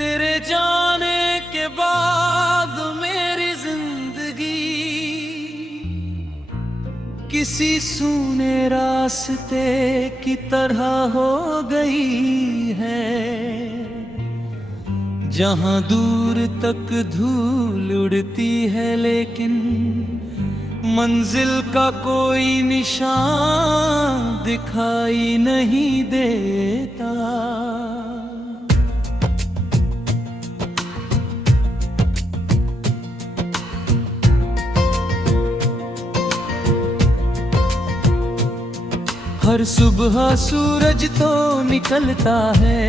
तेरे जाने के बाद मेरी जिंदगी किसी सूने रास्ते की तरह हो गई है, जहां दूर तक धूल उड़ती है लेकिन मंजिल का कोई निशान दिखाई नहीं देता। हर सुबह सूरज तो निकलता है,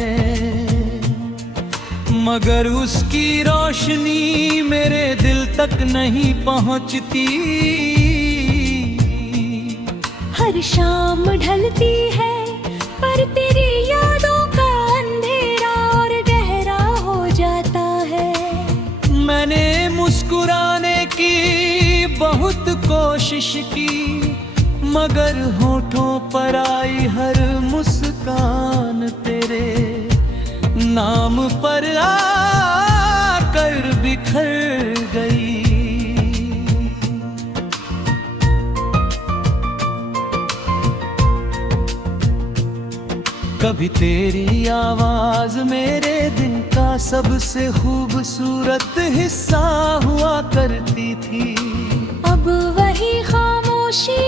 मगर उसकी रोशनी मेरे दिल तक नहीं पहुंचती। हर शाम ढलती है पर तेरी यादों का अंधेरा और गहरा हो जाता है। मैंने मुस्कुराने की बहुत कोशिश की, मगर होठों पर आई हर मुस्कान तेरे नाम पर आकर बिखर गई। कभी तेरी आवाज मेरे दिन का सबसे खूबसूरत हिस्सा हुआ करती थी। अब वही खामोशी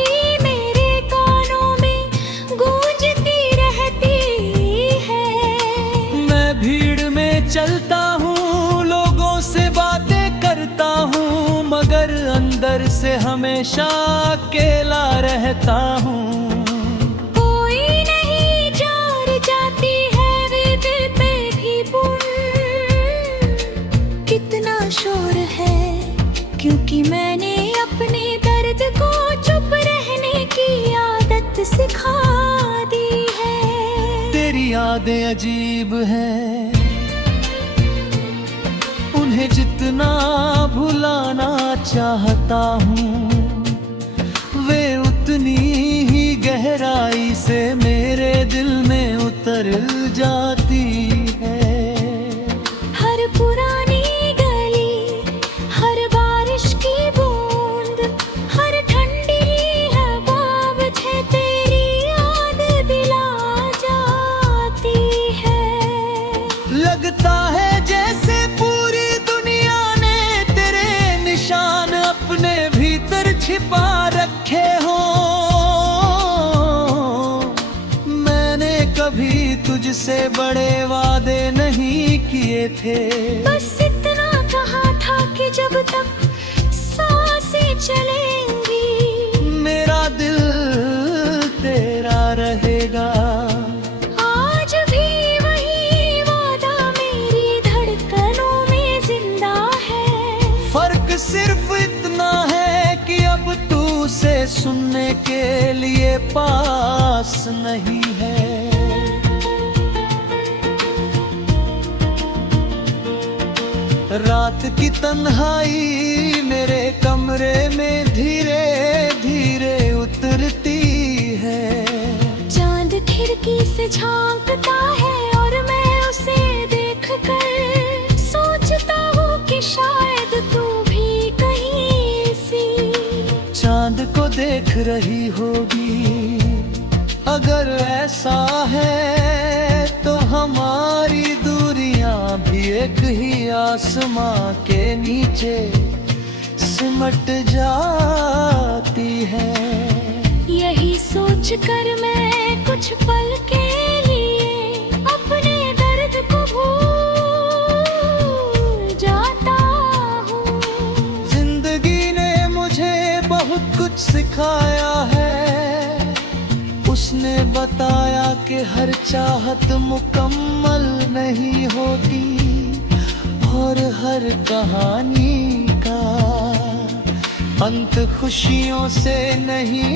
मेरे कानों में गूंजती रहती है। मैं भीड़ में चलता हूँ, लोगों से बातें करता हूँ, मगर अंदर से हमेशा अकेला रहता हूँ। शोर है क्योंकि मैंने अपने दर्द को चुप रहने की आदत सिखा दी है। तेरी यादें अजीब हैं, उन्हें जितना भुलाना चाहता हूँ वे उतनी ही गहराई से मेरे दिल में उतर जाती है। हर पुरानी लगता है जैसे पूरी दुनिया ने तेरे निशान अपने भीतर छिपा रखे हो। मैंने कभी तुझसे बड़े वादे नहीं किए थे, बस इतना कहा था कि जब तक सांसें चलेंगी मेरा दिल तेरा रहेगा। सिर्फ इतना है कि अब तू उसे सुनने के लिए पास नहीं है। रात की तन्हाई मेरे कमरे में धीरे धीरे उतरती है। चांद खिड़की से झांकता है और मैं उसे देखकर सोचता हूँ कि शायद तू चांद को देख रही होगी। अगर ऐसा है तो हमारी दूरियां भी एक ही आसमां के नीचे सिमट जाती है। यही सोचकर मैं कुछ पल के लिए अपने दर्द को भूल जाता हूँ। जिंदगी ने मुझे बहुत कुछ सिखाया है, उसने बताया कि हर चाहत मुकम्मल नहीं होती और हर कहानी का अंत खुशियों से नहीं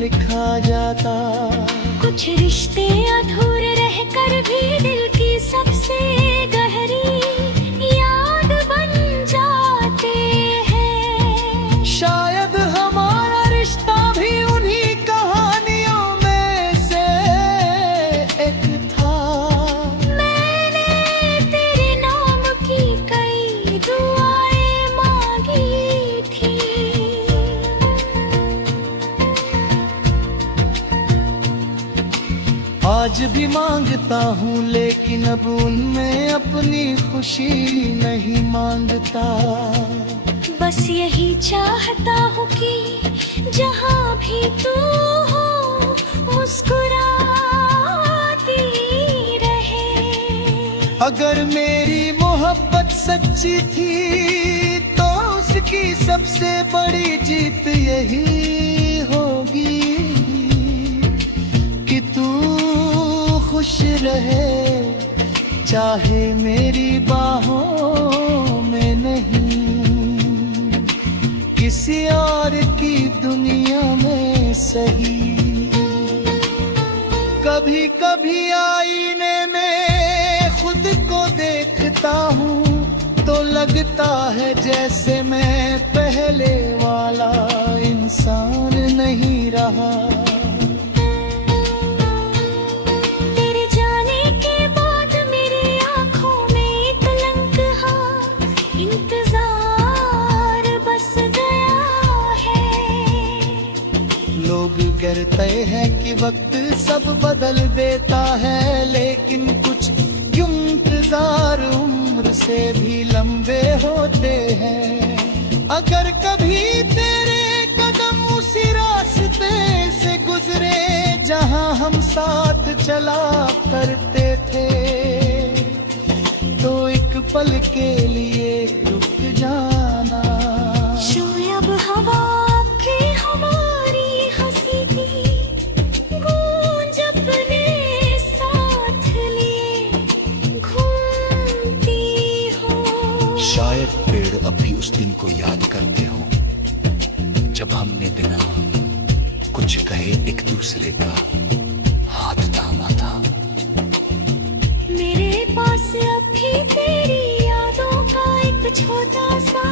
लिखा जाता। कुछ रिश्ते अधूरे रहकर भी दिल की सबसे गहरी याद बन जाते हैं। शायद हमारा रिश्ता भी उन्हीं कहानियों में से एक था। मैंने भी मांगता हूँ, लेकिन अब उनमें अपनी खुशी नहीं मांगता। बस यही चाहता हूँ कि जहाँ भी तू हो मुस्कुराती रहे। अगर मेरी मोहब्बत सच्ची थी तो उसकी सबसे बड़ी जीत यही होगी कि तू खुश रहे, चाहे मेरी बाहों में नहीं, किसी और की दुनिया में सही। कभी कभी आईने में खुद को देखता हूँ तो लगता है जैसे मैं पहले वाला इंसान नहीं रहा। तेरे जाने के बाद मेरी आंखों में एक कलंक हा, इंतजार बस गया है। लोग कहते हैं कि वक्त सब बदल देता है, लेकिन कुछ यूं इंतजार उम्र से भी लंबे होते हैं। अगर कभी तेरे कदम उसी रास्ते से गुजरे जहां हम साथ चला करते थे, तो एक पल के लिए रुक जाना। शायद हवा की हमारी हंसी की गूंज अपने साथ लिए घूमती हो। शायद पेड़ अभी उस दिन को याद करते हो जब हमने बिना कुछ कहे एक दूसरे का हाथ थामा था। मेरे पास अभी तेरी यादों का एक छोटा सा